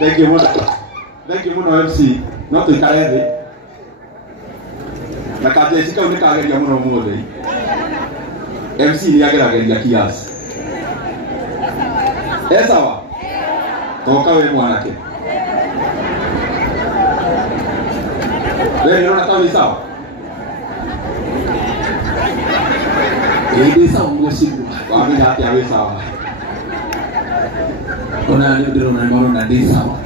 Thank you muno MC. No to ikare na kaje sika unikageria muno mothe. MC ni agerageria kiasi. Esawa. Toka we mwanake. Wewe unaona kama sawa? Ini sawa msimu. Wami hati awe sawa. Ona ndio na desa sawa.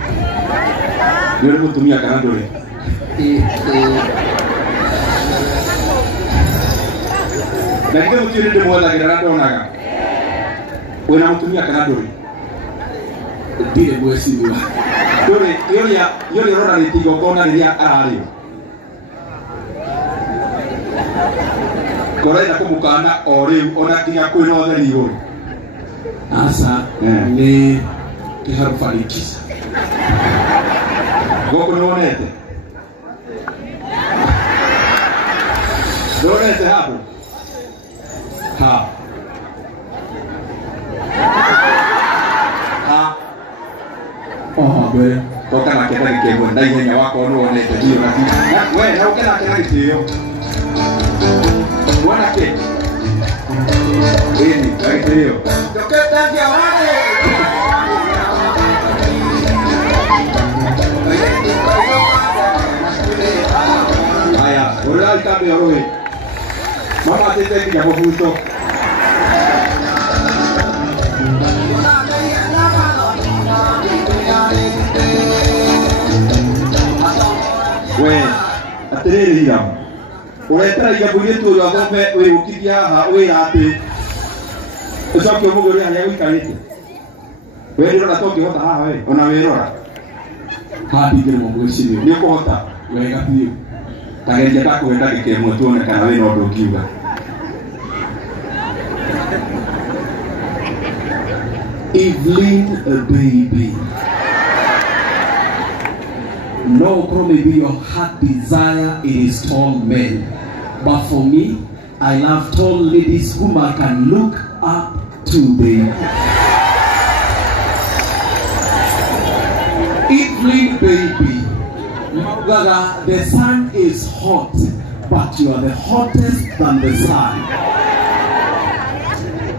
Ndio kutumia kana dole. Na kile mtiri ndio mwana gira ndonaga. Wena mtumia kana dole. Ndire msimu. Dole yori rora ni tigo kona ria arari. Korera kumukana ori ona kinya kwina otheri iguru. Asa ni kiharufarikisa. Goko nonete. Nonete hapo. Ha. Bwe. Toka na kenda kigego ndai henya wako nonete hiyo na wewe na ukena kena kitio. Wana ke. Ini kai hiyo. Toketa ndia wale. Aya, ora itabe oroe. Mama tete kia bofuto. We, atiriri ya. Uretra igabuye tu ya gombe we ukidia ha we ate. Ucoke umugori hanya wikarite. We ndiro na toki hota haha we, ona we rora. Happy ngire mugwicirio. Ni kuhota Wega biu. Tageria takwenda gikemo tuone kana we no ndukiuga. Evelyn, a baby. No, probably be your heart desire is tall men. But for me, I love tall ladies whom I can look up to them. Evelyn, baby. Gaga, the sun is hot, but you are the hottest than the sun.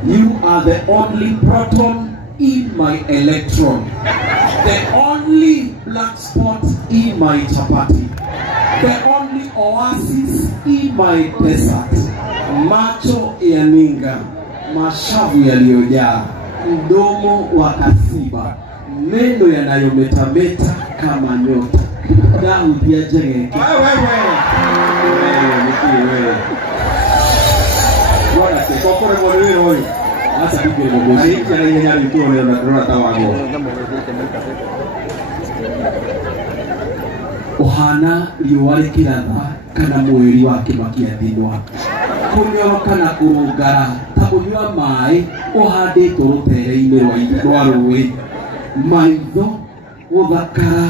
You are the only proton in my electron. The only black spot in my chapati. The only oasis in my desert. Macho ya ninga, mashavu yaliyojaa, mdomo wa kasiba, meno yanayometameta kama nyota. Dahu pia jengeke. Bwana sekokore mwana wewe. Asa bigere mbogozi. Hii kana yeye alikuwa na tawango. Ohana riũa rĩkĩratha kana mweri wakĩmakiathinwa kũnyoro kana kũrũngara ta kũnyua maĩ ũhandĩtwo rũtere-inĩ rwa rũĩ maitho gũthakara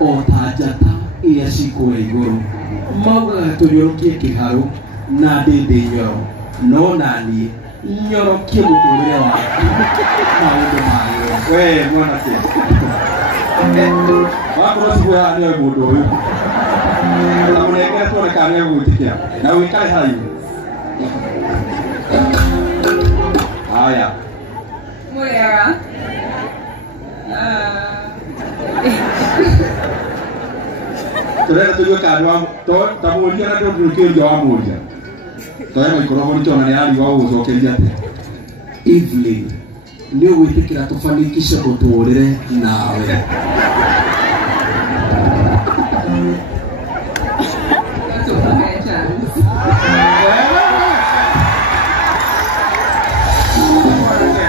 o ta njata iria cikũra igũrũ maugaga tũnyorokie kĩharũ na ndĩndĩ nyoro no naniĩ nyorokie mũtũrĩre waku maũndũ mayo We mwana ke. Wako siku ya leo mudo huyu. Na mwenekea tuone kama yeye utikia. Na uikae hai. Haya. Mwera. Turenda tujue kadwa to tamulia na ndio tukio wa moja. Toya mikrofoni tona ni hali wao uzokeria ate. Evelyn, nĩ ũgwĩtĩkĩra tũfanikishe mũtũrĩre nawe.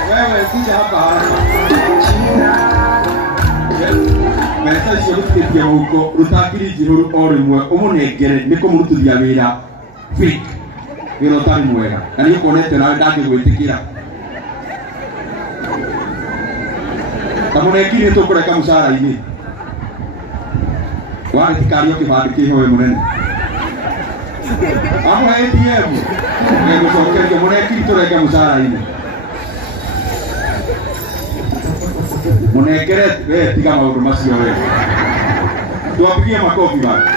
Wewe sija hapa. Mesa cio gũtikia huko rutangiri njirũ o rĩmwe ũmũnengere nĩ kũmũrutithia wĩra fake wĩra ũtarĩ mwega na nĩ ũkonete nawe ndangĩgwĩtĩkĩra ta mũnengiri nĩ tũkũreka mũcara-inĩ warĩtikario kĩbandĩ kĩho we mũnene amũhe ATM gĩgũcokerio mũnengiri tũreke mũcara-inĩ munengere we tiga maundu macio we tuwapigie makofi bana.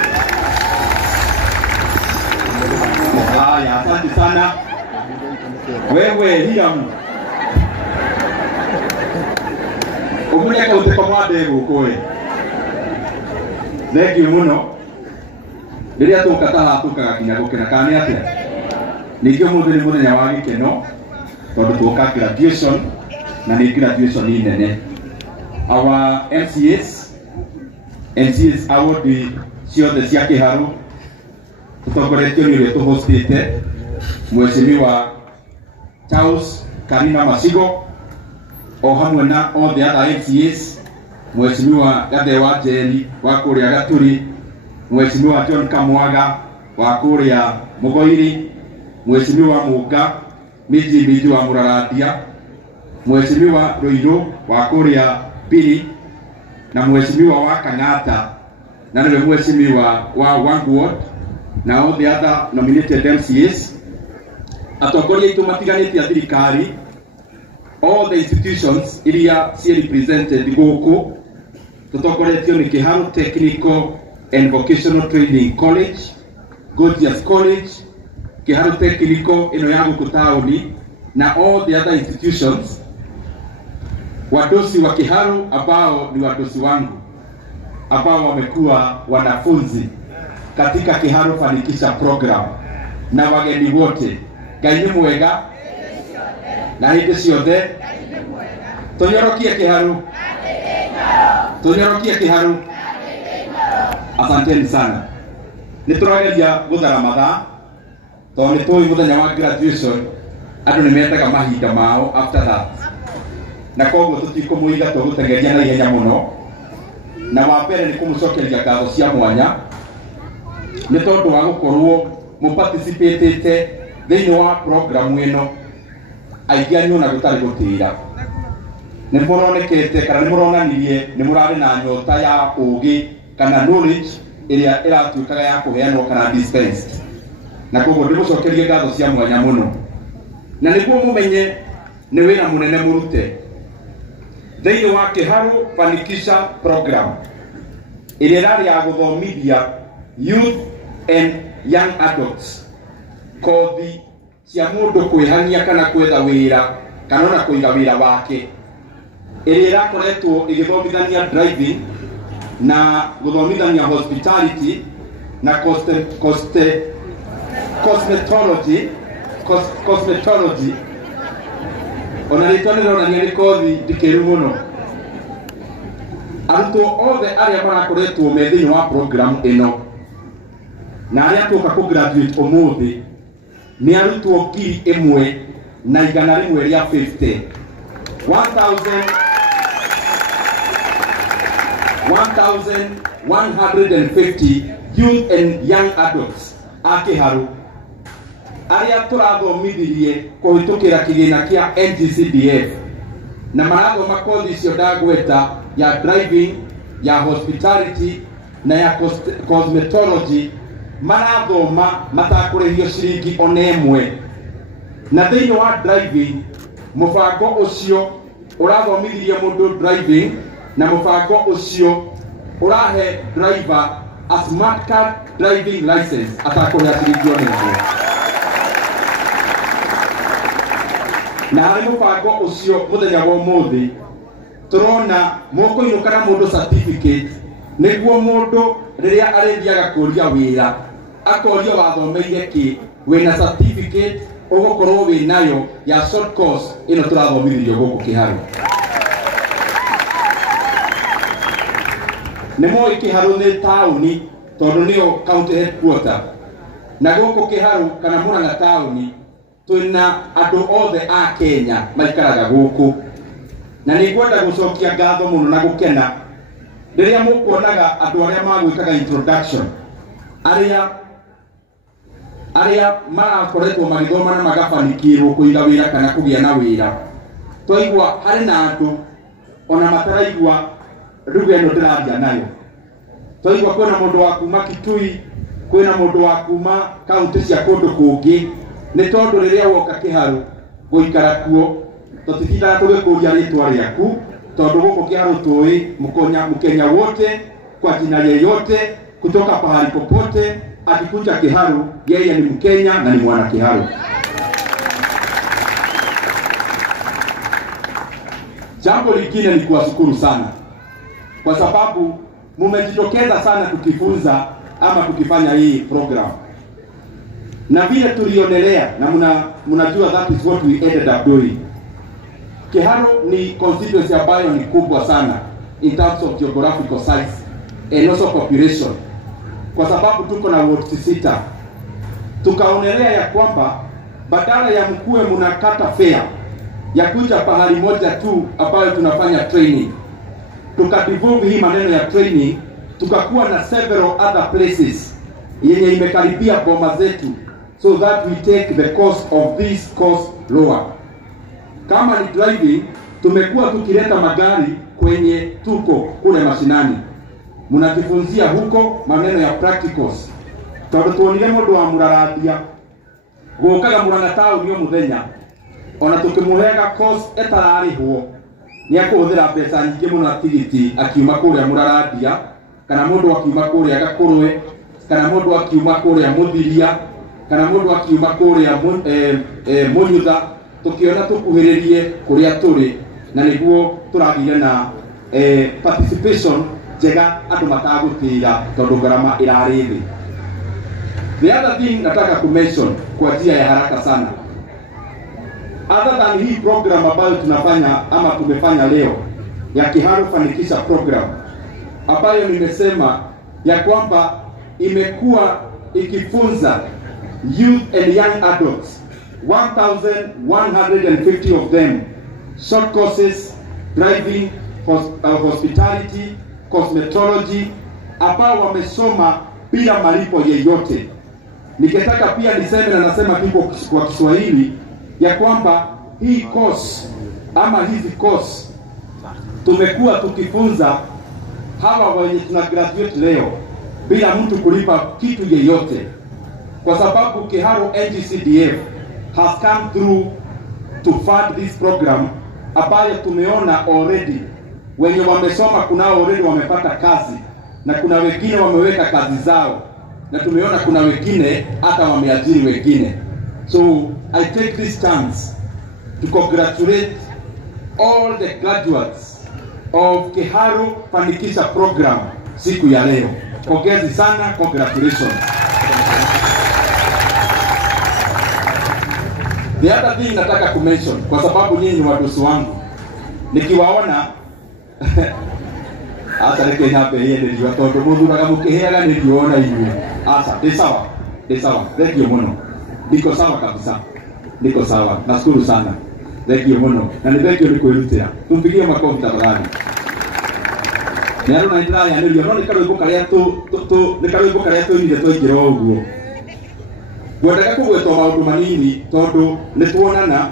Haya, asante sana wewe Hiram. Umuleka uteko mwade gukoe thank you muno riria tukataha tukaga kinya gukena kane atia ningio mundu ni muthenya wa gikeno tondu tuka graduation na ni graduation nene. Our MCS award ciothe cia Kiharu tutongoretio ni wetu hostite Mheshimiwa Charles Karina Masigo o hamwe na all the other MCS, Mheshimiwa Gade wa Jeri wa kuria Gaturi, Mheshimiwa John Kamwaga wa kuria Mugoiri, Mheshimiwa Muga Miji wa Muraradia, Mheshimiwa Roiro wa kuria Pili na Mheshimiwa wa Kangata na niwe Mheshimiwa wa Wangwood na all the other nominated MCS. Atongoria itu matiganite ya thirikari, all the institutions iria ci represented guku tutongoretio ni Kiharu Technical and Vocational Training College, Gorgeous College, Kiharu Technical ino ya guku tauni na all the other institutions. Wadosi wa Kiharu ambao ni wadosi wangu ambao wamekuwa wanafunzi katika Kiharu Fanikisha program na wageni wote Ngai mwega na hindi ciothe tunyorokie Kiharu asanteni sana. Niturageria guthara mathaa tondu nitui muthenya wa graduation andu nimetaga mahinda mao after that na koguo tutikumuiga tugutengeria na ihenya muno na wapere ni kumucokeria ngatho cia mwanya ni tondu wa gukorwo mu participate thiini wa program ino aingi anyu na gutari gutira ni muronekete kana ni muronanirie ni murari na nyota ya ugi kana knowledge iria iratuikaga ya kuheanwo kana dispensed na koguo ndimucokerie ngatho cia mwanya muno na niguo mumenye ni wira munene murute thiini wa Kiharu Fanikisha program iria irari ya guthomithia youth and young adults kothi cia mundu kwihania kana kwetha wira kana na kuiga wira wake iria irakoretwo igithomithania driving na guthomithania hospitality na cosmetology ona ritonero ni kothi dikiru muno arutwo othe aria marakoretwo me thiini wa program ino na aria tuka ku graduate umuthi ni arutwo 1,000 na 100 ria 50 1,150 youth and young adults a Kiharu aria turathomithirie kuhitukira kigina kia NGCDF na marathoma kothi cio ndagweta ya driving, ya hospitality na ya cosmetology marathoma matakurehio ciringi onemwe na thiini wa driving mubango ucio urathomithirie mundu driving na mubango ucio urahe driver a smart card driving license atakurehia ciringi onemwe na hari mubango ucio muthenya wa umuthi turona mukuinukana mundu certificate niguo mundu riria arithiaga kuria wira akorio wathomeire ki wina certificate ugukorwo winayo ya short course ino turathomithirio guku Kiharu nimo Kiharu ni tauni tondu niyo county headquarter na guku Kiharu kana Murang'a tauni twina andu othe a Kenya maikaraga guku na nigwenda gucokia ngatho muno na gukena riria mukuonaga andu aria magwikaga introduction aria marakoretwo magithoma na magafanikirwo kuiga wira kana kugia na wira twaigua hari na andu ona mataraigua ruga ino ndiraria nayo twaigua kwina mundu wa kuma Kitui kwina mundu wa kuma kaunti cia kundu kungi ni tondu riria woka Kiharu guikara kuo tutitindaga tugikuria ritwa riaku tondu guku Kiharo toi Mkenya wote kwa jina yeyote kutoka pahali popote akikuja Kiharo yeye ni Mkenya na ni mwana Kiharo. Jambo lingine ni kuwashukuru sana kwa sababu mmejitokeza sana tukifunza ama tukifanya hii program. Na vile tulionelea na mnajua that is what we ended up doing. Kiharo ni constituency ambayo ni kubwa sana in terms of geographical size and also population. Kwa sababu tuko na ward 6. Tukaonelea ya kwamba badala ya mkuwe mnakata fare ya kuja pahali moja tu ambayo tunafanya training, tukadevolve hii maneno ya training tukakuwa na several other places yenye imekaribia boma zetu, so that we take the cost of this course lower. Kama ni driving, tumekuwa tukileta magari kwenye tuko kule mashinani, mnajifunzia huko maneno ya practicals. Tondu tuonire mundu wa Muraradia gukaga Murang'a town yo muthenya, ona tukimuhega course etararihwo ni akuhuthira mbeca nyingi muno tigiti akiuma kuria Muraradia, kana mundu akiuma kuria Gakurwe, kana mundu akiuma kuria Muthiria, kana mundu akiuma kuria Munyutha, tukiona tukuhiririe kuria turi na niguo turathire na participation jega andu matagutira tondu garama irari thi. The other thing nataka kumention kwa njia ya haraka sana, other than hii program ambayo tunafanya ama tumefanya leo ya Kiharo Fanikisha program ambayo nimesema ya kwamba imekuwa ikifunza youth and young adults 1,150 of them short courses, driving, hospitality, cosmetology, ambao wamesoma bila malipo yeyote. Nikitaka pia niseme na nasema kipo kwa Kiswahili ya kwamba hii course ama hizi course tumekuwa tukifunza hawa wenye tuna graduate leo bila mtu kulipa kitu yeyote, kwa sababu Kiharo NGCDF has come through to fund this program ambayo tumeona already wenye wamesoma kunao already wamepata kazi, na kuna wengine wameweka kazi zao, na tumeona kuna wengine hata wameajiri wengine. So I take this chance to congratulate all the graduates of Kiharo Fanikisha program siku ya leo. Pongezi sana, congratulations. The other thing nataka kumention, kwa sababu nyinyi ni wadosi wangu, nikiwaona hata nikenyape yeye ndio tondu mundu nagamukiheaga niliona hiyo. Asa, ni sawa. Thank you muno. Niko sawa kabisa. Niko sawa. Nashukuru sana. Thank you muno. Na ni thank you nikwirutira. Tumpigie makofi tafadhali. Nero na ndira ya nilio no nikarwimbo karia nikarwimbo karia twinire twingira uguo. Gwendaga kugwetwo maundu manini tondu nituonana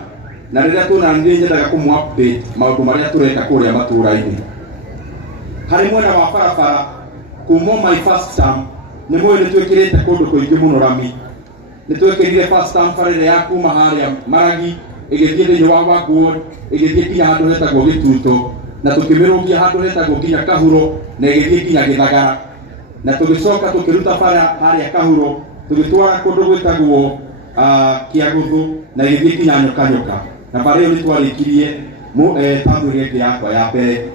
na riria tuonanire nyendaga kumu update maundu maria tureka kuria matura-ini. Hari mwena wa barabara kuma my first term ni mwe nitwekirite kundu kuingi muno rami. Nitwekirire first term farire ya kuma haria Maragi igithie thini wa Wangũ igithie kinya handu hetagwo Gituto, na tukimirungia handu hetagwo kinya Kahuro, na igithie kinya Githagara, na tugicoka tukiruta bara haria Kahuro tugitwara kundu gwitagwo Kiaguthu, na igithie kinya Nyoka, na bara iyo nitwarikirie tamu iri yakwa ya mbere.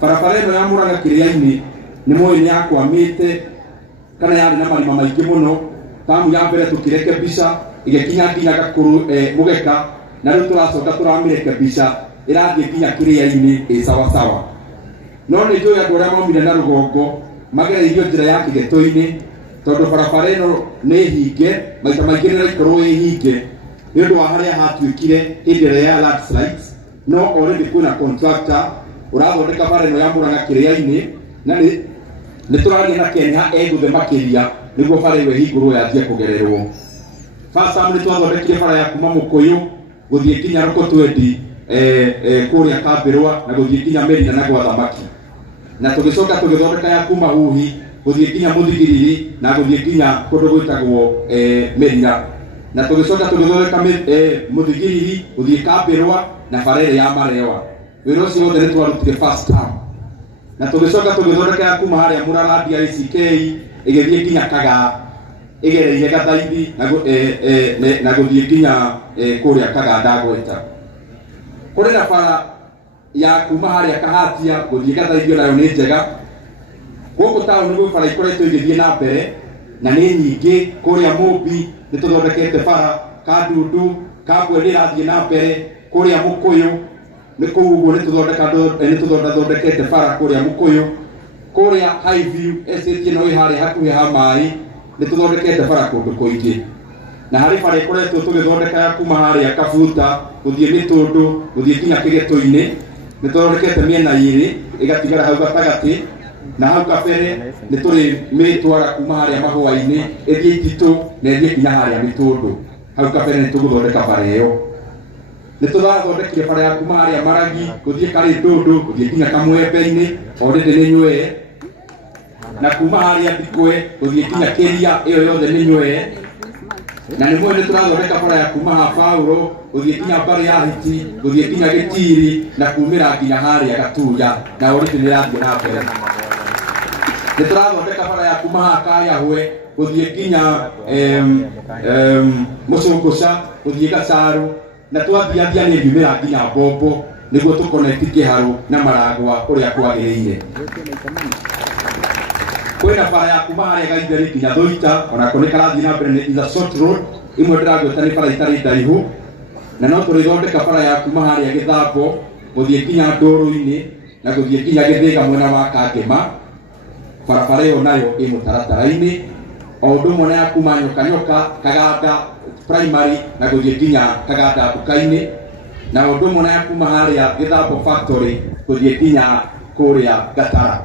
Barabara ino ya Murang'a Kiria-ini ni moyo ni yakwamite kana yari na marima maingi muno. Tamu ya mbere tukirekebisha igekinya kinya Gakuru Mugeka, na riu turacoka turamirekebisha irathie kinya Kiria-ini sawa. No ni njuĩ andũ arĩa maumire na rũgongo magereirio njĩra ya Kĩgeto-ini tondu barabara ino ni hinge, maita maingĩ nĩ ĩkorwo ĩ hinge nĩ ũndũ wa harĩa hatuĩkire hĩndĩ ĩrĩa ya landslides. No already kuna contractor urathondeka bara ino ya Murang'a Kiria-ini, na ni turaria na Kenya eguthe makiria niguo bara iyo hingurwo yanjie kugererwo. First time ni twathondekire bara ya kuma Mukuyu guthie kinya Rukotwendi kuria Kambirwa na guthie kinya Merina na gwa Thamaki, na tugicoka tugithondeka ya kuma Huhi guthie kinya Muthigiriri na guthie kinya kundu gwitagwo Merina, na tugicoka tugithondeka Muthigiriri guthie Kambirwa na bara ya Marewa. wĩra ũcio wothe nĩ twarutire first term na tũgĩcoka tũgĩthondeka kuma harĩa Murara DICK ĩgĩthiĩ nginya Kagaa igereire Gathaithi na gũthiĩ nginya kũrĩa Kagaa Ndagweta kũrĩ na bara ya kuma harĩa Kahatia gũthiĩ Gathaithi nayo nĩ njega gũkũ taũni gwĩ bara ikoretwo igĩthiĩ na mbere na nĩ nyingĩ kũrĩa Mũmbi nĩ tũthondekete bara Kandundu Kambwe nĩ ĩrathiĩ na mbere kũrĩa Mũkũyũ nĩ kũu ũguo nĩ tũthondekete bara kũrĩa Mũkũyũ kũrĩa Highview estate ĩno ĩ harĩa hakuhĩ ha maĩ nĩ tũthondekete bara kũndũ kũingĩ na harĩ bara ĩkoretwo tũgĩthondeka kuma harĩa Kabuta gũthiĩ Mĩtũndũ gũthiĩ nginya Kĩgĩtũ-inĩ nĩ tũthondekete mĩena ĩrĩ ĩgatigara hau gatagatĩ na hau kabere nĩ tũrĩ mĩtwara kuma harĩa Mahũa-inĩ ĩthiĩ Ititũ na ĩthiĩ nginya harĩa Mĩtũndũ hau kabere nĩ tũgũthondeka bara ĩyo nĩ tũthondekire bara ya kuma harĩa Maragi gũthiĩ Karĩndũndũ gũthiĩ nginya Kamwembe-inĩ already nĩ Nywee na kuma harĩa Ndikwe gũthiĩ nginya Kĩria ĩyo yothe nĩ Nywee na nĩ mwene tũrathondeka bara ya kuma ha Paulo gũthiĩ nginya Mbarĩ ya Hiti gũthiĩ nginya Gĩtiri na kumĩra nginya harĩa Gatuya na already nĩ rathiĩ na mbere nĩ tũrathondeka bara ya kuma ha Kayahwe gũthiĩ nginya Mũcũngũca gũthiĩ Gacarũ na twathiathia nĩ ngiumĩra nginya Mbombo nĩguo tũconnect Kĩharũ na Maragwa ũrĩa kwagĩrĩire kwĩna bara ya kuma harĩa Gaitheri nginya Thũita onako nĩ karathiĩ na mbere nĩ the short road imwe ndĩragweta nĩ bara itarĩ ndaihu na no tũrĩthondeka bara ya kuma harĩa Gĩthambo gũthiĩ nginya Ndũrũ-inĩ na gũthiĩ nginya Gĩthĩga mwena wa Kangema barabara ĩyo nayo ĩ mũtaratara-inĩ o ũndũ ũmwe na ya kuma Nyoka Kaganda primary na gũthiĩ nginya Kaganda Nduka-inĩ na ũndũ ũmwe na ya kuma harĩa Gĩthambo factory gũthiĩ nginya kũrĩa Gatara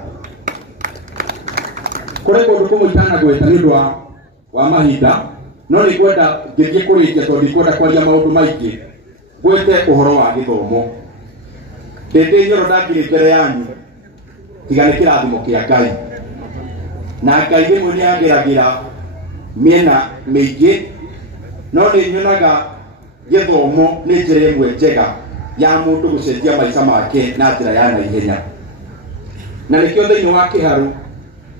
kũrĩ kũndũ kũmwe itanagweta nĩ ũndũ wa mahinda no nĩ ngwenda ngĩthiĩ kũrĩkia tondũ ndikwenda kwaria maũndũ maingĩ gwete ũhoro wa gĩthomo ndĩ Nyoro ndangire mbere yanyu tiga nĩ kĩrathimo kĩa Ngai na Ngai rĩmwe nĩ ageragĩra mĩena mĩingĩ no nĩ nyonaga gĩthomo nĩ njĩra ĩmwe njega ya mũndũ gũcenjia maica make na njĩra ya naihenya na nĩkĩo thĩinĩ wa Kĩharũ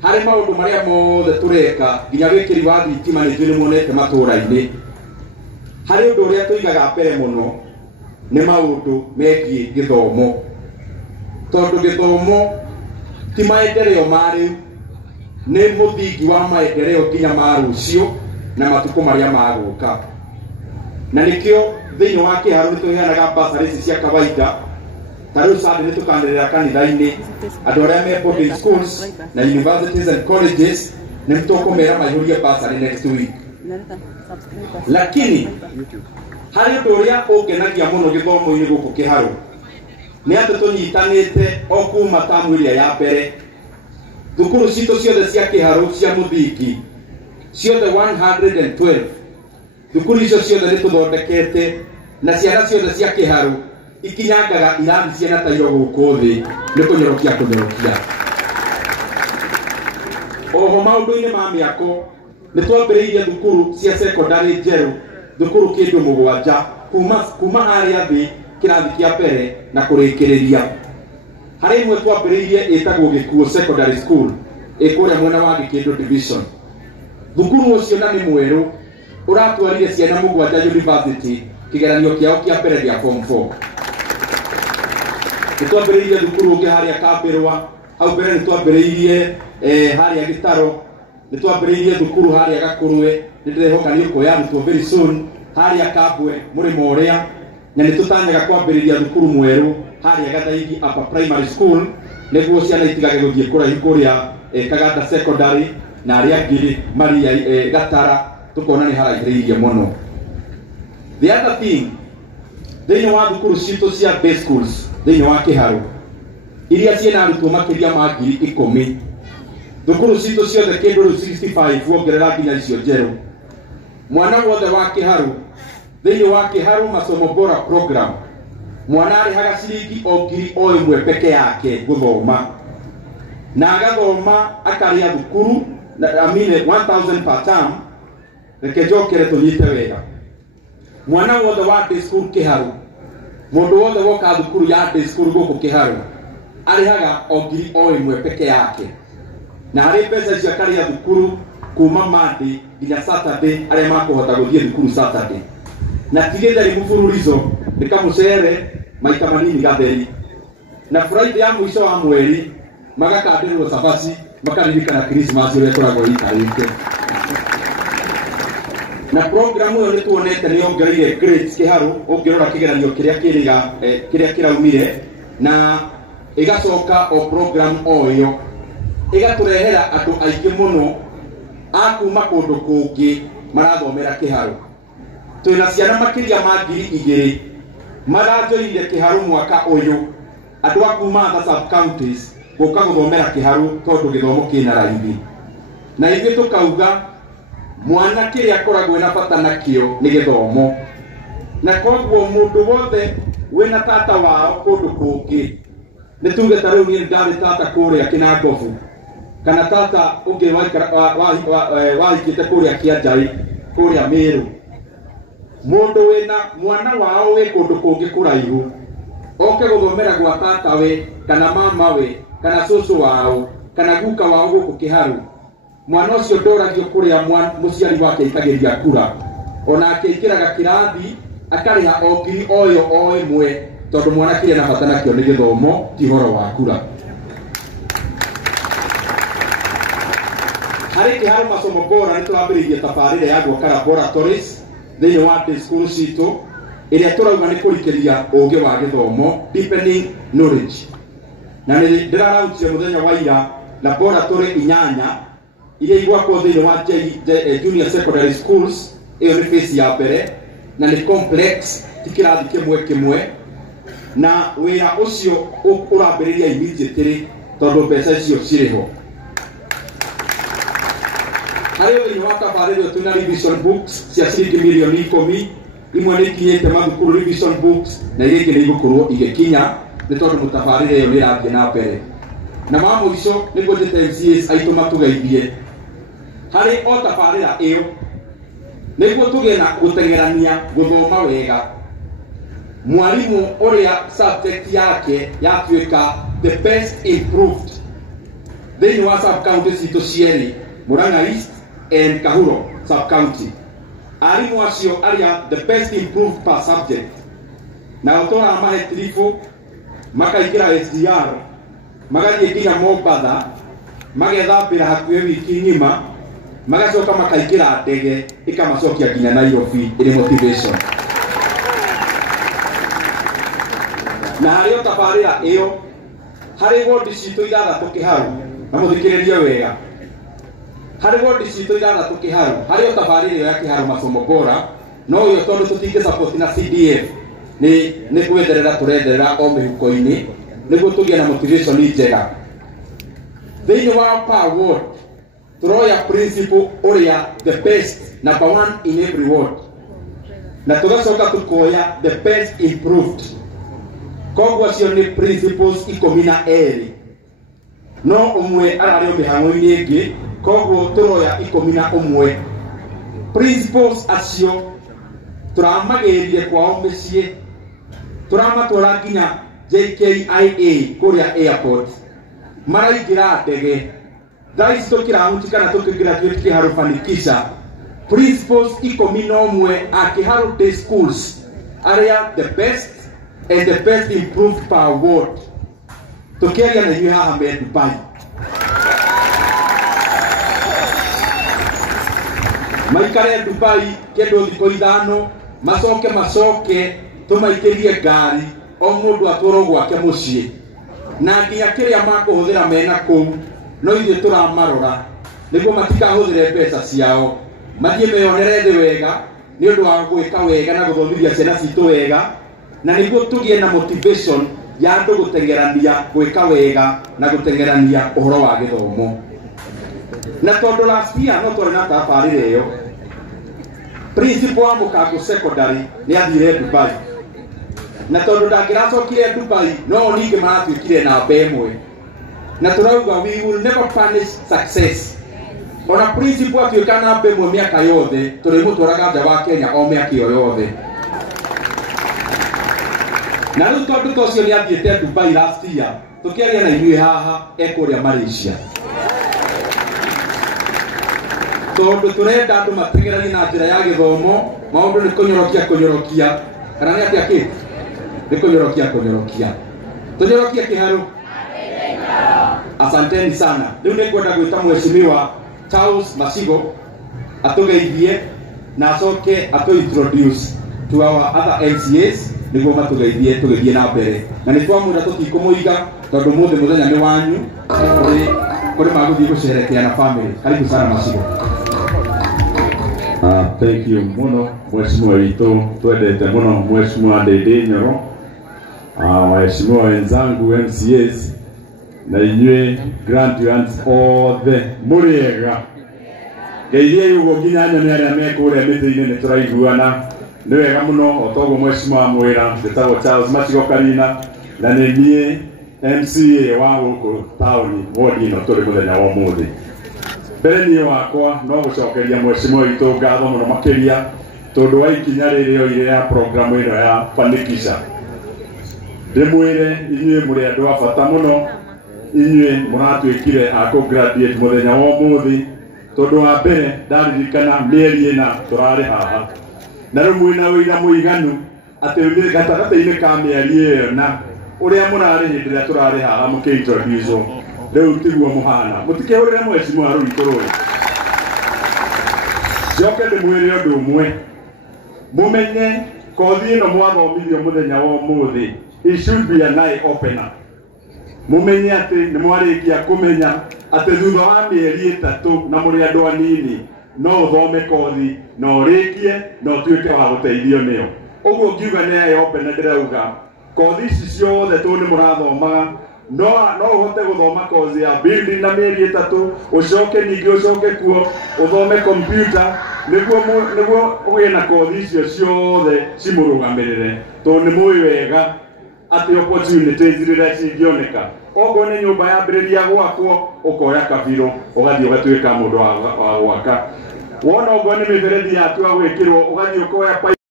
harĩ maũndũ marĩa mothe tũreka nginya wĩkĩri wa thitima nĩ nĩ muonete matũũra-inĩ harĩ ũndũ ũrĩa tũigaga mbere mũno nĩ maũndũ megiĩ gĩthomo tondũ gĩthomo ti maendeleo ma rĩu nĩ mũthingi wa maendeleo nginya ma rũciũ na matukũ marĩa magũka na nĩkĩo thĩinĩ wa Kĩharũ nĩ tũheanaga bursaries cia kawaida tarĩu Sunday nĩ tũkanĩrĩra kanitha-inĩ andũ arĩa me boarding schools na universities and colleges nĩ tũkũmera maihũrie bursary next week lakini harĩ ũndũ ũrĩa ũngenagia mũno gĩthomo-inĩ gũkũ Kĩharũ nĩ atĩ tũnyitanĩte o kuma tamu ĩrĩa ya mbere thukuru citũ ciothe cia Kĩharũ cia mũthingi ciothe 112 thukuru icio ciothe nĩ tũthondekete na ciana ciothe cia Kĩharũ ikinyangaga irathi ciana ta iro gũkũ thĩ nĩ kũnyorokia oho maũndũ-inĩ ma mĩako nĩ twambĩrĩirie thukuru cia secondary njerũ thukuru kĩndũ 7 kuma harĩa thĩ kĩrathi kĩa mbere na kũrĩkĩrĩria harĩ imwe twambĩrĩirie ĩtagwo Gĩkuũ secondary school ĩkũrĩa mwena wa Gĩkĩndũ division thukuru ũcio na nĩ mwerũ ũratwarire ciana 7 university kĩgeranio kĩao kĩa mbere gĩa form 4 nĩ twambĩrĩirie thukuru ũngĩ harĩa Kambĩrwa hau mbere nĩ twambĩrĩirie harĩa Gĩtaro nĩ twambĩrĩirie thukuru harĩa Gakũrwe nĩ ndĩrehoka nĩ ũkuoya arutwo very soon harĩa Kambwe mũrĩmo ũrĩa na nĩ tũtanyaga kwambĩrĩria thukuru mwerũ harĩa Gathaithi upper primary school nĩguo ciana itigage gũthiĩ kũraihu kũrĩa Kaganda secondary na arĩa angĩ Maria Gatara tũkona nĩ haraihĩrĩirie mũno. The other thing thĩinĩ wa thukuru citũ cia day schools thĩinĩ wa Kĩharũ iria ciena arutwo makĩria ma 10,000 thukuru citũ ciothe kĩndũ 65 wongerera nginya icio njerũ mwana wothe wa Kĩharũ thĩinĩ wa Kĩharũ masomo bora program mwana arĩhaga ciringi o ngiri o ĩmwe peke yake gũthoma na agathoma akarĩa thukuru I mean 1,000 per term reke njokere tũnyite wega mwana wothe wa day school Kĩharũ mundu wothe woka thukuru ya day school guku Kiharu arihaga ogiri oimwe peke yake na hari pesa cia karia thukuru kuma Monday nginya Saturday aria makuhota guthie thukuru Saturday na tigethari mufururizo nikamucere maita manini gatheri na Friday ya mwisho wa mweri magakadirwo sabasi makaririkana Christmas ule koragwo itarite na programu yo nituonete ni ongereire grades Kiharu ongirora kigeranio kiria kiraumire na igacoka o program oyo igaturehera andu aingi muno akuma kundu kungi marathomera Kiharu twina ciana makiria ma 2,000 marajoire Kiharu mwaka uyu andu akuma the sub counties goka guthomera Kiharu tondu githomo kina raithi na ithuĩ tukauga mwana kiria koragwo na bata nakio ni githomo na koguo mundu wothe wina tata wao kundu kungi ni tuge tariu ni ndari tata kuria Kinangofu kana tata ungi wahikite kuria Kianjai kuria Meru mundu wina mwana wao we kundu kungi kuraihu oke guthomera gwa tata we kana mama we kana susu wao kana guka wao guku Kiharu mwana ucio ndoragio kuria muciari wake ikageria kura ona akikiraga kirathi akariha okiri oyo o imwe tondu mwana kiria na bata nakio ni githomo ti horo wa kura hari Kiharu masomo bora ni twambiririe tabarire ya gwaka laboratories thini wa day school citu iria turauga ni kurikiria ugi wa githomo deepening knowledge na ni ndirarautia muthenya wa ira laboratory 8 iria igwakwo thini wa junior secondary schools iyo ni phase ya mbere na ni complex tikirathi kimwe na wira ucio urambiriria immediately tondu mbeca icio ciriho hari thini wa tabarire tuna revision books cia ciringi milioni 10 imwe ni kinyete mathukuru revision books na iria ingi ni igukorwo igikinya ni tondu mutabarire iyo nirathie na mbere na mamu icio ni budget MCAs aitu matugeithie hari o tabarira iyo niguo tugie na gutengerania guthoma wega mwalimu uria subject yake yatuika the best improved thini wa sub county citu cieri Murang'a East and Kahuro sub county arimu acio aria the best improved per subject na otora mahe trifu makaikira SDR magathie nginya Mombatha magethambira hakuhe wiki ngima magacoka makaikira ndege ikamacokia nginya Nairobi iri motivation na hari tabarira iyo hari ward citu 6 Kiharu na muthikiririe wega hari ward citu 6 Kiharu hari tabarira ya Kiharu masomo bora no yo tondu tutinge support na CDF ni kwetherera turetherera o mihuko-ini niguo tugie na motivation njega thini wa per ward turoya principle uria the best number 1 in every ward na tugacoka tukoya the best improved koguo cio ni principles 12 no umwe arario mihango-ini ingi koguo turoya 11 principles acio turamagirire kwao micii turamatwara nginya JKIA kuria airport maraingira ndege thaici tukirahuti kana tukigraduate Kiharu fanikisha principles 11 a Kiharu day schools aria the best and the best improved per ward tukiaria na hiyo haha me Dubai maikare Dubai kendo thiko ithano macoke tumaikirie ngari o mundu atworo gwake mucii na nginya kiria makuhuthira mena kuu no ithuĩ turamarora niguo matikahuthire mbeca ciao mathie meyonere thĩ wega ni undu wa gwika wega na guthomithia ciana citu wega na niguo tugie na motivation ya andu gutengerania gwika wega na gutengerania uhoro wa githomo na tondu last year no twari na tabarire iyo principal wa Mukango secondary ni athire Dubai na tondu ndangiracokire Dubai no ningi maratwikire na mbemwe na turauga we will never punish success ona principal atuika na mbemwe miaka yothe turi mutwaraga nja wa Kenya o miaka yothe Na rĩu tondũ tocio nĩ athiĩte Dubai last year, tũkĩaria na ithuĩ haha ekũrĩa Malaysia. Tondũ tũrenda andũ mateng'eragie na njĩra ya gĩthomo, maũndũ nĩ kũnyorokia, kana nĩ atĩa kĩ? Nĩ kũnyorokia. Tũnyorokie kĩharũ. Asanteni sana. Rĩu nĩ kwenda gwĩta Mheshimiwa Charles Masigo atũgeithie na acoke introduce to our other MCAs nĩguo matũgeithie tũgĩthiĩ na mbere. Na nĩ twamwĩra tũtikũmũiga tondũ mũthĩ mũthenya nĩ wanyu kũrĩ magũthiĩ gũcerekea na family. Karibu sana Masigo. Thank you muno Mheshimiwa witũ, twendete muno Mheshimiwa Ndindi Nyoro, waheshimiwa wenzangu MCAs na inyuĩ graduates othe mũrĩega. Ngeithie yugo nginya nyone arĩa me kũrĩa mĩtĩ-inĩ nĩ tũraiguana. Nĩ wega mũno o toguo Mheshimiwa mwĩra ndĩtagwo Charles Masigo Karina na nĩ niĩ MCA wa gũkũ taũni wodi ĩno tũrĩ mũthenya wa ũmũthĩ. Mbere niĩ wakwa no gũcokeria Mheshimiwa witũ ngatho mũno makĩria tondũ wa ikinya rĩrĩ oire ya programu ĩno ya Fanikisha. Ndĩmwĩre inyuĩ mũrĩ andũ a bata mũno, inyuĩ mũratuĩkire a kũ-graduate mũthenya wa ũmũthĩ tondũ wa mbere ndaririkana mĩeri ĩna tũrarĩ haha na rĩu mwĩna wĩira mũiganu atĩ gatagatĩ-inĩ ka mĩeri ĩyo na ũrĩa mũrarĩ hĩndĩ ĩrĩa tũrarĩ haha mũkĩ-introduce rĩu tiguo mũhana. Mũtikĩhũrĩre Mheshimiwa rũitũ rũĩ. Njoke ndĩmwĩre ũndũ ũmwe, mũmenye kothi ĩno mwathomithio mũthenya wa ũmũthĩ, it should be an eye opener. Mumenye atĩ nĩ mwarĩkia kũmenya atĩ thutha wa mĩeri 3 na mũrĩ andũ anini no ũthome kothi na ũrĩkie na ũtuĩke wa gũteithio nĩyo. Ũguo ngiuga nĩ eye opener ndĩrauga kothi ici ciothe tondũ nĩ mũrathomaga no ũhote gũthoma kothi ya building na mĩeri 3, ũcoke ningĩ ũcoke kuo ũthome computer nĩguo ũgĩe na kothi icio ciothe cimũrũgamĩrĩre tondũ nĩ mũĩ wega atĩ opportunities rĩrĩa cingĩoneka. Okorwo nĩ nyũmba yambĩrĩria gwakwo ũkoya kabirũ ũgathiĩ ũgatuĩka mũndũ wa gwaka. Wona okorwo nĩ mĩberethi yatua gwĩkĩrwo ũgathiĩ ũkoya